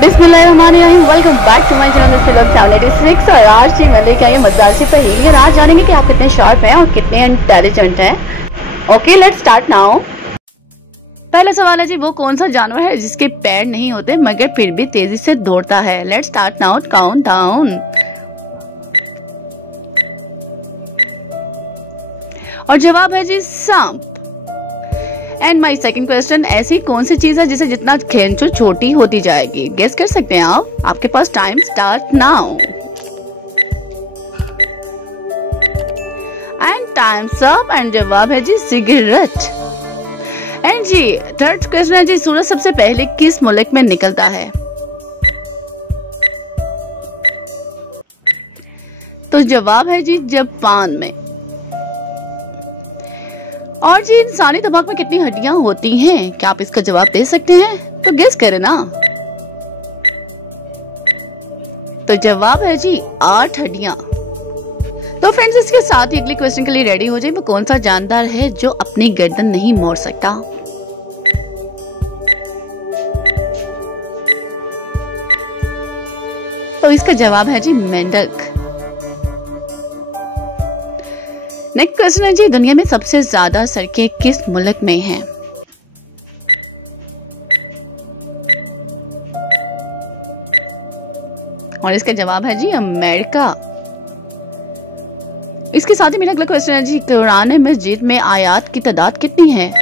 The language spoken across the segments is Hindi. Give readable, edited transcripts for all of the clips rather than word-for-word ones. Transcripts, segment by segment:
बिस्मिल्लाहिर्रहमानिर्रहीम। Welcome back to my channel Silok 786। और आज जी मैं लेके आई हूं मजेदार सी पहेली और आज जानेंगे कि आप कितने शार्प हैं और कितने इंटेलिजेंट हैं। Okay let's start now. पहला सवाल है जी, वो कौन सा जानवर है जिसके पैर नहीं होते मगर फिर भी तेजी से दौड़ता है। Let's start now, count down. और जवाब है जी सांप। एंड माई सेकेंड क्वेश्चन, ऐसी कौन सी चीज है जिसे जितना खींचो छोटी होती जाएगी। गेस कर सकते हैं आप, आपके पास time start now. And time's up. And जवाब है जी सिगरेट। एंड जी थर्ड क्वेश्चन है जी, सूरज सबसे पहले किस मुल्क में निकलता है। तो जवाब है जी जापान में। और जी इंसानी दिमाग में कितनी हड्डियां होती हैं, क्या आप इसका जवाब दे सकते हैं। तो गेस करें ना। तो जवाब है जी 8 हड्डियां। तो फ्रेंड्स इसके साथ ही अगले क्वेश्चन के लिए रेडी हो जाए। वो कौन सा जानदार है जो अपनी गर्दन नहीं मोड़ सकता। तो इसका जवाब है जी मेंढक। नेक्स्ट क्वेश्चन है जी, दुनिया में सबसे ज्यादा सड़कें किस मुल्क में हैं। और इसका जवाब है जी अमेरिका। इसके साथ ही मेरा अगला क्वेश्चन है जी, कुरान मजीद में आयात की तादाद कितनी है।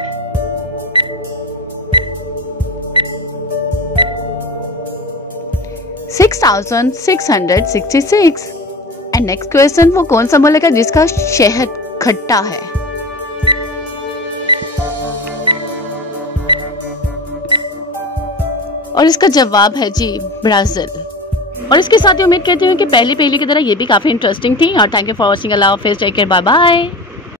$6,666। एंड नेक्स्ट क्वेश्चन, वो कौन सा मुल्क है जिसका शहद खट्टा है। और इसका जवाब है जी ब्राजील। और इसके साथ ही उम्मीद करती हूँ कि पहली की तरह ये भी काफी इंटरेस्टिंग थी। और थैंक यू फॉर वॉचिंग। अल्लाह हाफिज़, टेक केयर, बाय बाय।